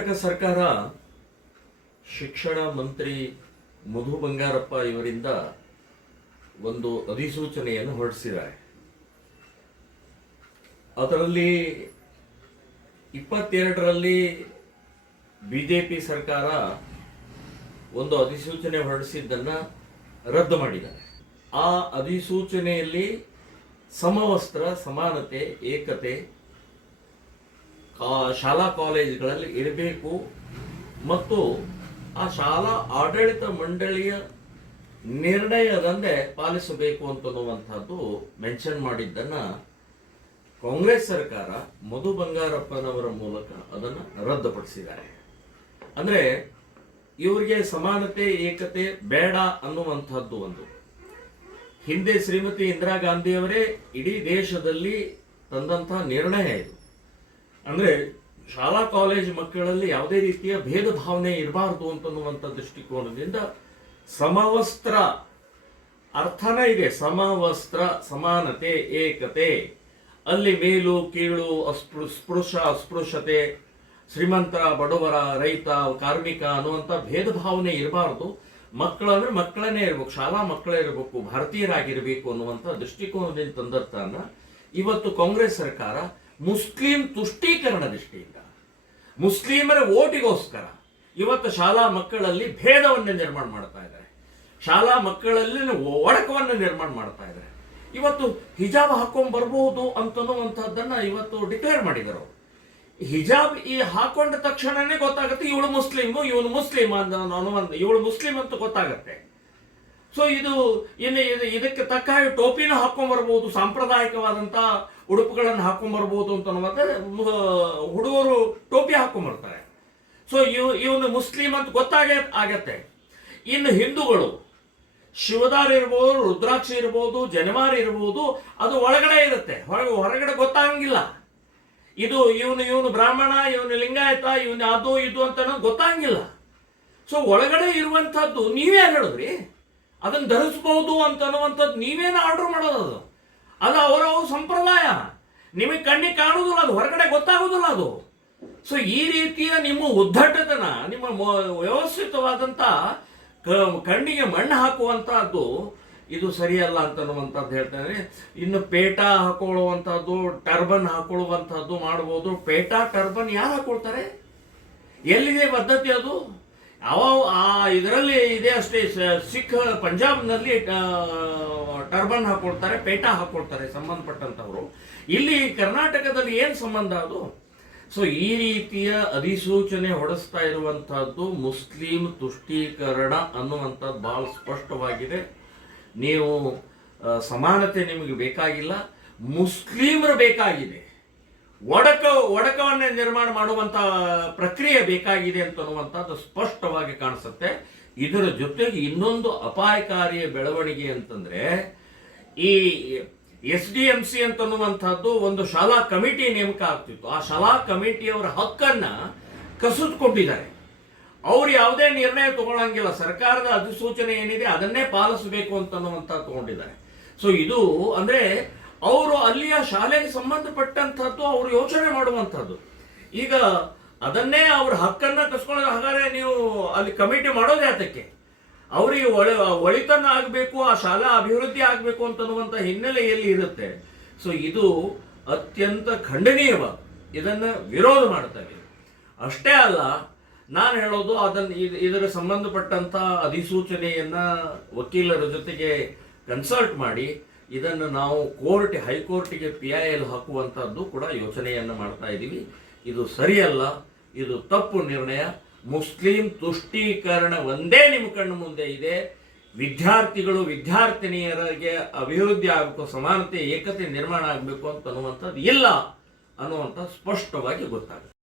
ಕರ್ನಾಟಕ ಸರ್ಕಾರ ಶಿಕ್ಷಣ ಮಂತ್ರಿ ಮಧು ಬಂಗಾರಪ್ಪ ಇವರಿಂದ ಒಂದು ಅಧಿಸೂಚನೆಯನ್ನು ಹೊರಡಿಸಿದ್ದಾರೆ. ಅದರಲ್ಲಿ 22ರಲ್ಲಿ ಬಿಜೆಪಿ ಸರ್ಕಾರ ಒಂದು ಅಧಿಸೂಚನೆ ಹೊರಡಿಸಿದ್ದನ್ನು ರದ್ದು ಮಾಡಿದ್ದಾರೆ. ಆ ಅಧಿಸೂಚನೆಯಲ್ಲಿ ಸಮವಸ್ತ್ರ, ಸಮಾನತೆ, ಏಕತೆ ಶಾಲಾ ಕಾಲೇಜುಗಳಲ್ಲಿ ಇರಬೇಕು ಮತ್ತು ಆ ಶಾಲಾ ಆಡಳಿತ ಮಂಡಳಿಯ ನಿರ್ಣಯದಂತೆ ಪಾಲಿಸಬೇಕು ಅಂತನ್ನುವಂಥದ್ದು ಮೆನ್ಷನ್ ಮಾಡಿದ್ದನ್ನು ಕಾಂಗ್ರೆಸ್ ಸರ್ಕಾರ ಮಧು ಬಂಗಾರಪ್ಪನವರ ಮೂಲಕ ಅದನ್ನು ರದ್ದುಪಡಿಸಿದ್ದಾರೆ. ಅಂದರೆ ಇವರಿಗೆ ಸಮಾನತೆ, ಏಕತೆ ಬೇಡ ಅನ್ನುವಂಥದ್ದು ಒಂದು. ಹಿಂದೆ ಶ್ರೀಮತಿ ಇಂದಿರಾ ಗಾಂಧಿಯವರೇ ಇಡೀ ದೇಶದಲ್ಲಿ ತಂದಂತಹ ನಿರ್ಣಯ ಇದು. ಅಂದರೆ ಶಾಲಾ ಕಾಲೇಜು ಮಕ್ಕಳಲ್ಲಿ ಯಾವುದೇ ರೀತಿಯ ಭೇದ ಭಾವನೆ ಇರಬಾರದು ಅಂತನ್ನುವಂಥ ದೃಷ್ಟಿಕೋನದಿಂದ ಸಮವಸ್ತ್ರ ಅರ್ಥನೇ ಇದೆ. ಸಮವಸ್ತ್ರ, ಸಮಾನತೆ, ಏಕತೆ, ಅಲ್ಲಿ ಮೇಲು ಕೀಳು, ಸ್ಪೃಶ ಅಸ್ಪೃಶ್ಯತೆ, ಶ್ರೀಮಂತ ಬಡವರ, ರೈತ ಕಾರ್ಮಿಕ ಅನ್ನುವಂಥ ಭೇದ ಭಾವನೆ ಇರಬಾರದು. ಮಕ್ಕಳಂದ್ರೆ ಮಕ್ಕಳನ್ನೇ ಇರಬೇಕು, ಶಾಲಾ ಮಕ್ಕಳೇ ಇರಬೇಕು, ಭಾರತೀಯರಾಗಿರಬೇಕು ಅನ್ನುವಂಥ ದೃಷ್ಟಿಕೋನದಿಂದ ತಂದದ್ದನ್ನ ಇವತ್ತು ಕಾಂಗ್ರೆಸ್ ಸರ್ಕಾರ ಮುಸ್ಲಿಂ ತುಷ್ಟೀಕರಣ ದೃಷ್ಟಿಯಿಂದ, ಮುಸ್ಲಿಮರ ಓಟಿಗೋಸ್ಕರ ಇವತ್ತು ಶಾಲಾ ಮಕ್ಕಳಲ್ಲಿ ಭೇದವನ್ನು ನಿರ್ಮಾಣ ಮಾಡ್ತಾ ಇದ್ದಾರೆ. ಶಾಲಾ ಮಕ್ಕಳಲ್ಲಿ ಒಡಕವನ್ನು ನಿರ್ಮಾಣ ಮಾಡ್ತಾ ಇದ್ದಾರೆ. ಇವತ್ತು ಹಿಜಾಬ್ ಹಾಕೊಂಡ್ ಬರ್ಬಹುದು ಅಂತನ್ನುವಂಥದ್ದನ್ನ ಇವತ್ತು ಡಿಕ್ಲೇರ್ ಮಾಡಿದರು. ಹಿಜಾಬ್ ಈ ಹಾಕೊಂಡ ತಕ್ಷಣನೇ ಗೊತ್ತಾಗುತ್ತೆ ಇವಳು ಮುಸ್ಲಿಮು, ಇವನು ಮುಸ್ಲಿಂ ಅನ್ನುವಂಥ, ಇವಳು ಮುಸ್ಲಿಂ ಅಂತ ಗೊತ್ತಾಗತ್ತೆ. ಸೊ ಇದು ಇದಕ್ಕೆ ತಕ್ಕ ಹಾಗೆ ಟೋಪಿನ ಹಾಕೊಂಡ್ ಬರ್ಬೋದು, ಸಾಂಪ್ರದಾಯಿಕವಾದಂತ ಉಡುಪುಗಳನ್ನು ಹಾಕೊಂಡ್ ಬರ್ಬೋದು ಅಂತ ಹುಡುಗರು ಟೋಪಿ ಹಾಕೊಂಡ್ ಬರ್ತಾರೆ. ಸೊ ಇವನು ಮುಸ್ಲಿಂ ಅಂತ ಆಗತ್ತೆ. ಇನ್ನು ಹಿಂದೂಗಳು ಶಿವದಾರ್ ಇರ್ಬೋದು, ರುದ್ರಾಕ್ಷಿ ಇರ್ಬೋದು, ಜನವಾರ ಇರ್ಬೋದು, ಅದು ಒಳಗಡೆ ಇರುತ್ತೆ, ಹೊರಗಡೆ ಗೊತ್ತಾಗಂಗಿಲ್ಲ. ಇವನು ಬ್ರಾಹ್ಮಣ, ಇವನು ಲಿಂಗಾಯತ, ಇವನು ಅದು ಇದು ಅಂತ ಗೊತ್ತಾಗಂಗಿಲ್ಲ. ಸೊ ಒಳಗಡೆ ಇರುವಂತಹದ್ದು ನೀವೇ ಹೇಳಿದ್ರಿ, ಅದನ್ನ ಧರಿಸಬಹುದು ಅಂತ ಅನ್ನುವಂಥದ್ದು ನೀವೇನು ಆರ್ಡರ್ ಮಾಡೋದು. ಅದು ಅವರ ಸಂಪ್ರದಾಯ, ನಿಮಗೆ ಕಣ್ಣಿಗೆ ಕಾಣುವುದಿಲ್ಲ, ಅದು ಹೊರಗಡೆ ಗೊತ್ತಾಗುವುದಿಲ್ಲ ಅದು. ಸೊ ಈ ರೀತಿಯ ನಿಮ್ಮ ಉದ್ದಟತನ, ನಿಮ್ಮ ವ್ಯವಸ್ಥಿತವಾದಂಥ ಕಣ್ಣಿಗೆ ಮಣ್ಣು ಹಾಕುವಂತಹದ್ದು ಇದು ಸರಿಯಲ್ಲ ಅಂತನ್ನುವಂಥದ್ದು ಹೇಳ್ತಾರೆ. ಇನ್ನು ಪೇಟ ಹಾಕೊಳ್ಳುವಂಥದ್ದು, ಟರ್ಬನ್ ಹಾಕೊಳ್ಳುವಂಥದ್ದು ಮಾಡ್ಬೋದು. ಪೇಟ ಟರ್ಬನ್ ಯಾರು ಹಾಕೊಳ್ತಾರೆ? ಎಲ್ಲಿದೆ ಪದ್ಧತಿ ಅದು? ಇದರಲ್ಲಿ ಇದೆ ಅಷ್ಟೇ. ಸಿಖ್ ಪಂಜಾಬ್ನಲ್ಲಿ ಟರ್ಬನ್ ಹಾಕೊಳ್ತಾರೆ, ಪೇಟ ಹಾಕೊಳ್ತಾರೆ ಸಂಬಂಧಪಟ್ಟಂತವರು. ಇಲ್ಲಿ ಕರ್ನಾಟಕದಲ್ಲಿ ಏನು ಸಂಬಂಧ ಅದು? ಸೊ ಈ ರೀತಿಯ ಅಧಿಸೂಚನೆ ಹೊರಡಿಸ್ತಾ ಇರುವಂತಹದ್ದು ಮುಸ್ಲಿಂ ತುಷ್ಟೀಕರಣ ಅನ್ನುವಂಥದ್ದು ಬಹಳ ಸ್ಪಷ್ಟವಾಗಿದೆ. ನೀವು ಸಮಾನತೆ ನಿಮಗೆ ಬೇಕಾಗಿಲ್ಲ, ಮುಸ್ಲಿಮರು ಬೇಕಾಗಿದೆ. ಒಡಕವನ್ನೇ ನಿರ್ಮಾಣ ಮಾಡುವಂತ ಪ್ರಕ್ರಿಯೆ ಬೇಕಾಗಿದೆ ಅಂತನ್ನುವಂಥದ್ದು ಸ್ಪಷ್ಟವಾಗಿ ಕಾಣಿಸುತ್ತೆ. ಇದರ ಜೊತೆಗೆ ಇನ್ನೊಂದು ಅಪಾಯಕಾರಿಯ ಬೆಳವಣಿಗೆ ಅಂತಂದ್ರೆ, ಈ SDMC ಅಂತನ್ನುವಂಥದ್ದು ಒಂದು ಶಾಲಾ ಕಮಿಟಿ ನೇಮಕ ಆಗ್ತಿತ್ತು. ಆ ಶಾಲಾ ಕಮಿಟಿಯವರ ಹಕ್ಕನ್ನ ಕಸಿದುಕೊಂಡಿದ್ದಾರೆ. ಅವ್ರು ಯಾವುದೇ ನಿರ್ಣಯ ತಗೊಳ್ಳಂಗಿಲ್ಲ, ಸರ್ಕಾರದ ಅಧಿಸೂಚನೆ ಏನಿದೆ ಅದನ್ನೇ ಪಾಲಿಸಬೇಕು ಅಂತನ್ನುವಂಥದ್ದು ತಗೊಂಡಿದ್ದಾರೆ. ಸೊ ಇದು ಅಂದ್ರೆ ಅವರು ಅಲ್ಲಿಯ ಶಾಲೆಗೆ ಸಂಬಂಧಪಟ್ಟಂಥದ್ದು ಅವರು ಯೋಚನೆ ಮಾಡುವಂಥದ್ದು. ಈಗ ಅದನ್ನೇ ಅವ್ರ ಹಕ್ಕನ್ನ ಕಸ್ಕೊಳ್ಳೋ, ಹಾಗಾದ್ರೆ ನೀವು ಅಲ್ಲಿ ಕಮಿಟಿ ಮಾಡೋದೇ ಅದಕ್ಕೆ ಅವರಿಗೆ ಒಳಿತನ ಆಗಬೇಕು, ಆ ಶಾಲಾ ಅಭಿವೃದ್ಧಿ ಆಗಬೇಕು ಅಂತನ್ನುವಂಥ ಹಿನ್ನೆಲೆಯಲ್ಲಿ ಇರುತ್ತೆ. ಸೊ ಇದು ಅತ್ಯಂತ ಖಂಡನೀಯವಾದ, ಇದನ್ನ ವಿರೋಧ ಮಾಡ್ತೇವೆ. ಅಷ್ಟೇ ಅಲ್ಲ, ನಾನು ಹೇಳೋದು ಇದರ ಸಂಬಂಧಪಟ್ಟಂತ ಅಧಿಸೂಚನೆಯನ್ನ ವಕೀಲರ ಜೊತೆಗೆ ಕನ್ಸಲ್ಟ್ ಮಾಡಿ ಇದನ್ನು ನಾವು ಹೈಕೋರ್ಟಿಗೆ PIL ಹಾಕುವಂಥದ್ದು ಕೂಡ ಯೋಚನೆಯನ್ನು ಮಾಡ್ತಾ ಇದ್ದೀವಿ. ಇದು ಸರಿಯಲ್ಲ, ಇದು ತಪ್ಪು ನಿರ್ಣಯ. ಮುಸ್ಲಿಂ ತುಷ್ಟೀಕರಣ ಒಂದೇ ನಿಮ್ಮ ಕಣ್ಣು ಮುಂದೆ ಇದೆ. ವಿದ್ಯಾರ್ಥಿಗಳು, ವಿದ್ಯಾರ್ಥಿನಿಯರಿಗೆ ಅಭಿವೃದ್ಧಿ ಆಗಬೇಕು, ಸಮಾನತೆ, ಏಕತೆ ನಿರ್ಮಾಣ ಆಗಬೇಕು ಅಂತ ಅನ್ನುವಂಥದ್ದು ಇಲ್ಲ ಅನ್ನುವಂಥ ಸ್ಪಷ್ಟವಾಗಿ ಗೊತ್ತಾಗುತ್ತೆ.